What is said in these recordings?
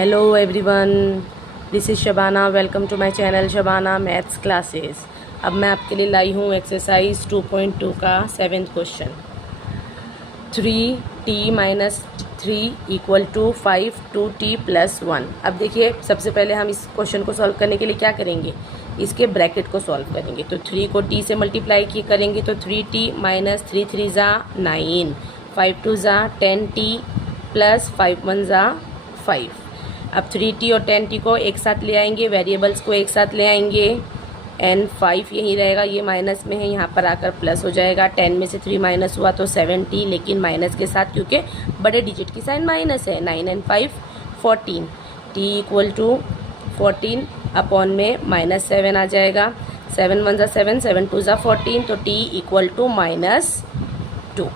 Hello everyone, this is Shabana. Welcome to my channel Shabana maths classes. अब मैं आपके लिए लाई हूँ एक्सरसाइज 2.2 का 7th क्वेश्चन। 3t - 3 = 5 2t + 1। अब देखिए, सबसे पहले हम इस क्वेश्चन को सॉल्व करने के लिए क्या करेंगे, इसके ब्रैकेट को सॉल्व करेंगे। तो 3 को t से मल्टीप्लाई करेंगे तो 3t - 3 3 ज़ा 9, 5 2 ज़ा 10t + 5 1 ज़ा 5। अब 3t और 10t को एक साथ ले आएंगे, वेरिएबल्स को एक साथ ले आएंगे। एंड 5 यहीं रहेगा, ये माइनस में है, यहाँ पर आकर प्लस हो जाएगा। 10 में से 3 माइनस हुआ तो 7t, लेकिन माइनस के साथ क्योंकि बड़े डिजिट की साइन माइनस है। 9 and 5 14, t = 14 अपॉन में -7 आ जाएगा। 7 1 ज़ा 7, 7 2 ज़ा 14, तो t = -2।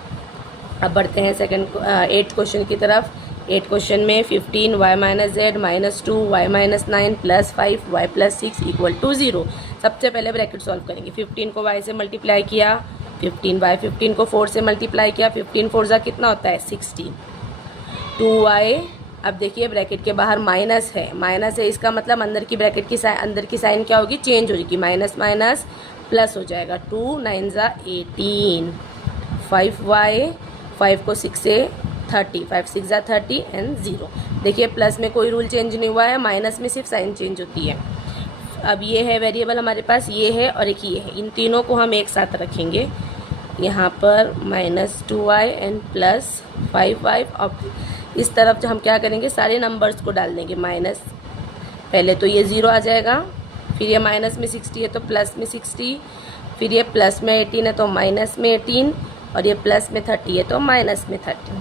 अब बढ़ते हैं 8th क्वेश्चन की तरफ। 8th क्वेश्चन में 15y - z - 2y - 9 + 5y + 6 = 0। सबसे पहले ब्रैकेट सॉल्व करेंगे। 15 को y से मल्टीप्लाई किया, 15y, 15 को 4 से मल्टीप्लाई किया, 15 4 ज़ा कितना होता है 16। 2y, अब देखिए ब्रैकेट के बाहर माइनस है, इसका मतलब अंदर की ब्रैकेट की अंदर की साइन क्या होगी, चेंज हो जाएगी, माइनस माइनस प्लस हो जाएगा। 2 9 ज़ा 18, 5y, 5 को 6 से 30, 5 6 ज़ा 30 एंड 0। देखिए प्लस में कोई रूल चेंज नहीं हुआ है, माइनस में सिर्फ साइन चेंज होती है। अब ये है वेरिएबल हमारे पास, ये है और एक ये है, इन तीनों को हम एक साथ रखेंगे। यहाँ पर -2y एंड +5y। अब इस तरफ जो हम क्या करेंगे, सारे नंबर्स को डाल देंगे माइनस। पहले तो ये 0 आ जाएगा, फिर ये माइनस में 60 है तो प्लस में 60, फिर ये प्लस में 18 है तो माइनस में 18, और ये प्लस में 30 है तो माइनस में 30।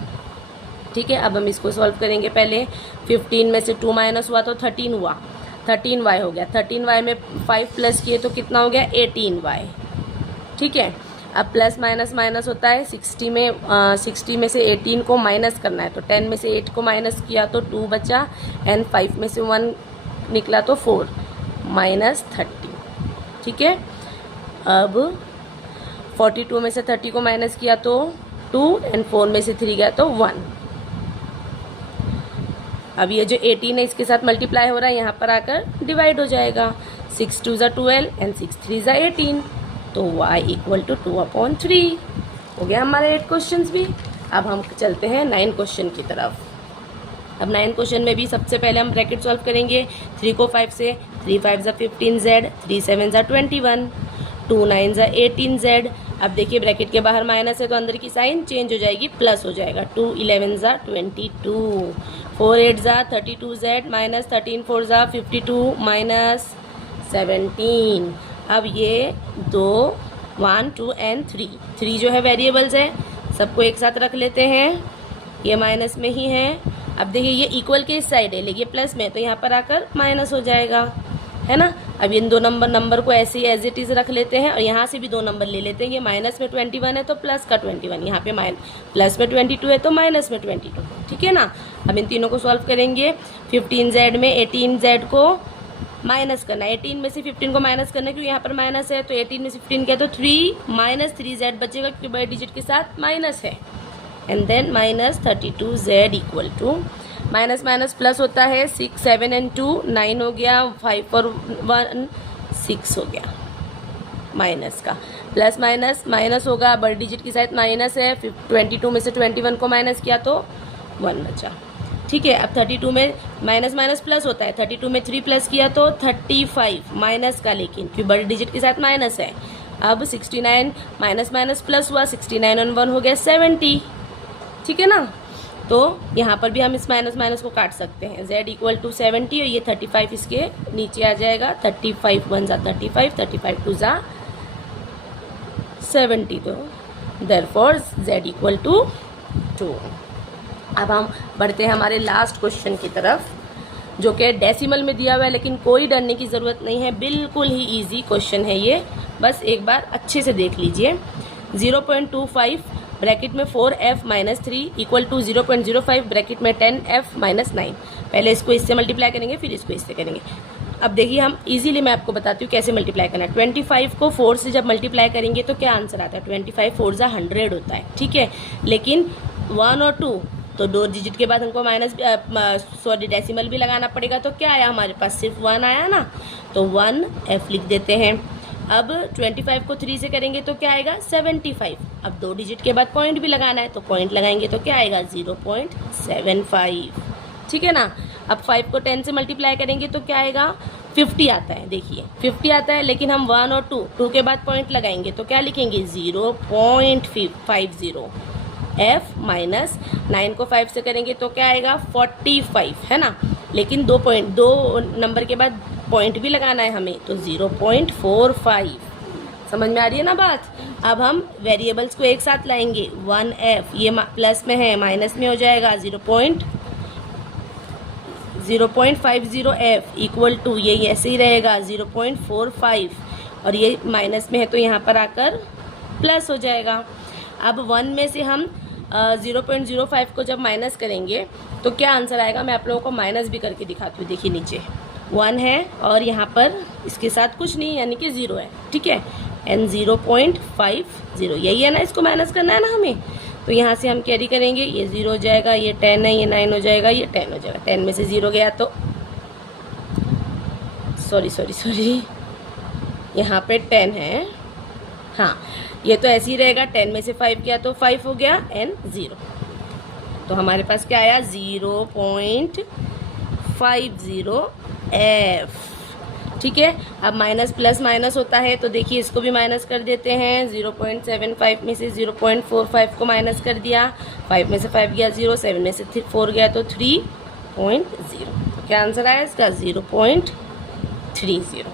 ठीक है, अब हम इसको सॉल्व करेंगे। पहले 15 में से 2 माइनस हुआ तो 13 हुआ, 13y हो गया। 13y में 5 प्लस किए तो कितना हो गया 18y। ठीक है, अब प्लस माइनस माइनस होता है। 60 में से 18 को माइनस करना है, तो 10 में से 8 को माइनस किया तो 2 बचा, एंड 5 में से 1 निकला तो 4 -30। ठीक है, अब 42 में से 30 को माइनस किया तो 2, एंड 4 में से 3 गया तो 1। अब ये जो 18 है इसके साथ मल्टीप्लाई हो रहा है, यहाँ पर आकर डिवाइड हो जाएगा। 6 2 ज़ा 12 एंड 6 3 ज़ा 18, तो y = 2/3 हो गया हमारे 8 क्वेश्चंस भी। अब हम चलते हैं 9 क्वेश्चन की तरफ। अब 9 क्वेश्चन में भी सबसे पहले हम ब्रैकेट सॉल्व करेंगे। 3 को 5 से, 3 5 ज़ा 15z, 3 7 ज़ा 21, 2 9 ज़ा 18z। अब देखिए ब्रैकेट के बाहर माइनस है तो अंदर की साइन चेंज हो जाएगी, प्लस हो जाएगा। 2 11 ज़ा 22, 4 8 ज़ा 32z, -13 4 ज़ा 52, -17। अब ये 2 1 2 एंड 3 जो है वेरिएबल्स है, सबको एक साथ रख लेते हैं। ये माइनस में ही है। अब देखिए ये इक्वल के इस साइड है, लेकिन ये प्लस में, तो यहाँ पर आकर माइनस हो जाएगा, है ना। अब इन दो नंबर को ऐसे ही एज इट इज़ रख लेते हैं, और यहाँ से भी 2 नंबर ले लेते हैं। ये माइनस में 21 है तो प्लस का 21, यहाँ पे प्लस में 22 है तो माइनस में 22। ठीक है ना। अब इन तीनों को सॉल्व करेंगे। 15z में 18z को माइनस करना है, 18 में से 15 को माइनस करना है क्योंकि यहाँ पर माइनस है, तो 18 में से 15 किया तो 3 -3z बचेगा क्योंकि बड़े डिजिट के साथ माइनस है। And then -32z = minus minus plus होता है। 6 7 एंड 2 9 हो गया, 5 और 1 6 हो गया। माइनस का प्लस माइनस माइनस होगा, बड़े डिजिट की साइड माइनस है। 22 में से 21 को माइनस किया तो 1 बचा। ठीक है, अब 32 में माइनस माइनस प्लस होता है। 32 में 3 प्लस किया तो 35 माइनस का, लेकिन क्योंकि बड़े डिजिट के साथ माइनस है। अब 69 माइनस माइनस प्लस हुआ, 69 और 1 हो गया 70। ठीक है ना। तो यहाँ पर भी हम इस माइनस माइनस को काट सकते हैं। z = 70 और ये 35 इसके नीचे आ जाएगा। 35 1 ज़ा 35, 35 2 ज़ा 70, तो देयरफॉर z = 2। अब हम बढ़ते हैं हमारे लास्ट क्वेश्चन की तरफ, जो कि डेसिमल में दिया हुआ है, लेकिन कोई डरने की ज़रूरत नहीं है, बिल्कुल ही इजी क्वेश्चन है ये। बस एक बार अच्छे से देख लीजिए। 0.25 ब्रैकेट में 4f - 3 = 0.05 ब्रैकेट में 10f - 9। पहले इसको इससे मल्टीप्लाई करेंगे, फिर इसको इससे करेंगे। अब देखिए हम इजीली, मैं आपको बताती हूँ कैसे मल्टीप्लाई करना है। 25 को 4 से जब मल्टीप्लाई करेंगे तो क्या आंसर आता है, 25 4 ज़ा 100 होता है। ठीक है, लेकिन 1 और 2 तो 2 डिजिट के बाद हमको डेसिमल भी लगाना पड़ेगा। तो क्या आया हमारे पास, सिर्फ 1 आया ना, तो 1f लिख देते हैं। अब 25 को 3 से करेंगे तो क्या आएगा, 75। अब 2 डिजिट के बाद पॉइंट भी लगाना है, तो पॉइंट लगाएंगे तो क्या आएगा, 0.75। ठीक है ना। अब 5 को 10 से मल्टीप्लाई करेंगे तो क्या आएगा, 50 आता है। देखिए 50 आता है, लेकिन हम 1 और 2 के बाद पॉइंट लगाएंगे तो क्या लिखेंगे, 0.50। f माइनस 9 को 5 से करेंगे तो क्या आएगा, 45, है ना। लेकिन 2 नंबर के बाद पॉइंट भी लगाना है हमें, तो 0.45। समझ में आ रही है ना बात। अब हम वेरिएबल्स को एक साथ लाएंगे, 1f ये प्लस में है, माइनस में हो जाएगा, 0.50f इक्वल टू, ये ऐसे ही रहेगा 0.45, और ये माइनस में है तो यहाँ पर आकर प्लस हो जाएगा। अब 1 में से हम 0.05 को जब माइनस करेंगे तो क्या आंसर आएगा, मैं आप लोगों को माइनस भी करके दिखाती हूँ। देखिए नीचे 1 है और यहाँ पर इसके साथ कुछ नहीं, यानी कि 0 है। ठीक है, एन 0.50 यही है ना, इसको माइनस करना है ना हमें। तो यहाँ से हम कैरी करेंगे, ये 0 हो जाएगा, ये 10 है, ये 9 हो जाएगा, ये 10 हो जाएगा। 10 में से 0 गया तो सॉरी यहाँ पे 10 है, हाँ ये तो ऐसे ही रहेगा। 10 में से 5 गया तो 5 हो गया, एन 0। तो हमारे पास क्या आया, 0.50f। ठीक है, अब माइनस प्लस माइनस होता है, तो देखिए इसको भी माइनस कर देते हैं। 0.75 में से 0.45 को माइनस कर दिया, 5 में से 5 गया 0, 7 में से 4 गया तो 3.0। तो क्या आंसर आया इसका, 0.30।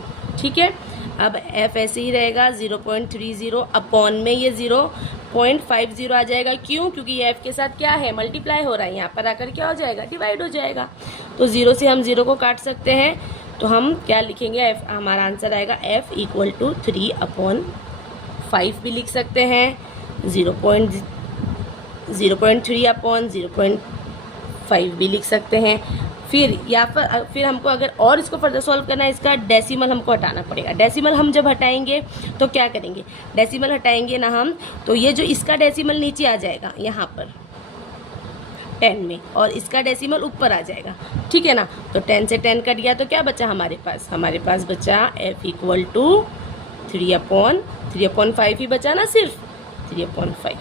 ठीक है, अब f ऐसे ही रहेगा 0.30, अपॉन में ये 0.50 आ जाएगा। क्यों, क्योंकि ये f के साथ क्या है, मल्टीप्लाई हो रहा है, यहाँ पर आकर क्या हो जाएगा, डिवाइड हो जाएगा। तो 0 से हम 0 को काट सकते हैं, तो हम क्या लिखेंगे, f हमारा आंसर आएगा f इक्वल टू 3/5 भी लिख सकते हैं, 0.3 अपॉन 0.5 भी लिख सकते हैं। फिर हमको अगर और इसको फर्दर सॉल्व करना है, इसका डेसिमल हमको हटाना पड़ेगा। डेसिमल हम जब हटाएंगे तो क्या करेंगे, डेसिमल हटाएंगे ना हम, तो ये जो इसका डेसिमल नीचे आ जाएगा यहाँ पर 10 में, और इसका डेसिमल ऊपर आ जाएगा। ठीक है ना, तो 10 से 10 कट गया तो क्या बचा हमारे पास बचा f इक्वल टू 3/5 ही बचा ना, सिर्फ 3/5।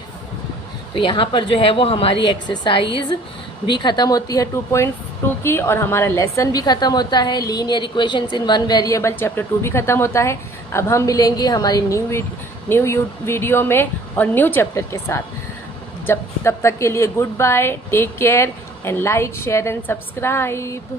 तो यहाँ पर जो है वो हमारी एक्सरसाइज भी ख़त्म होती है 2.2 की, और हमारा लेसन भी ख़त्म होता है। लीनियर इक्वेशंस इन 1 वेरिएबल चैप्टर 2 भी ख़त्म होता है। अब हम मिलेंगे हमारी न्यू वीडियो में और न्यू चैप्टर के साथ। तब तक के लिए good bye, take care and like, share and subscribe.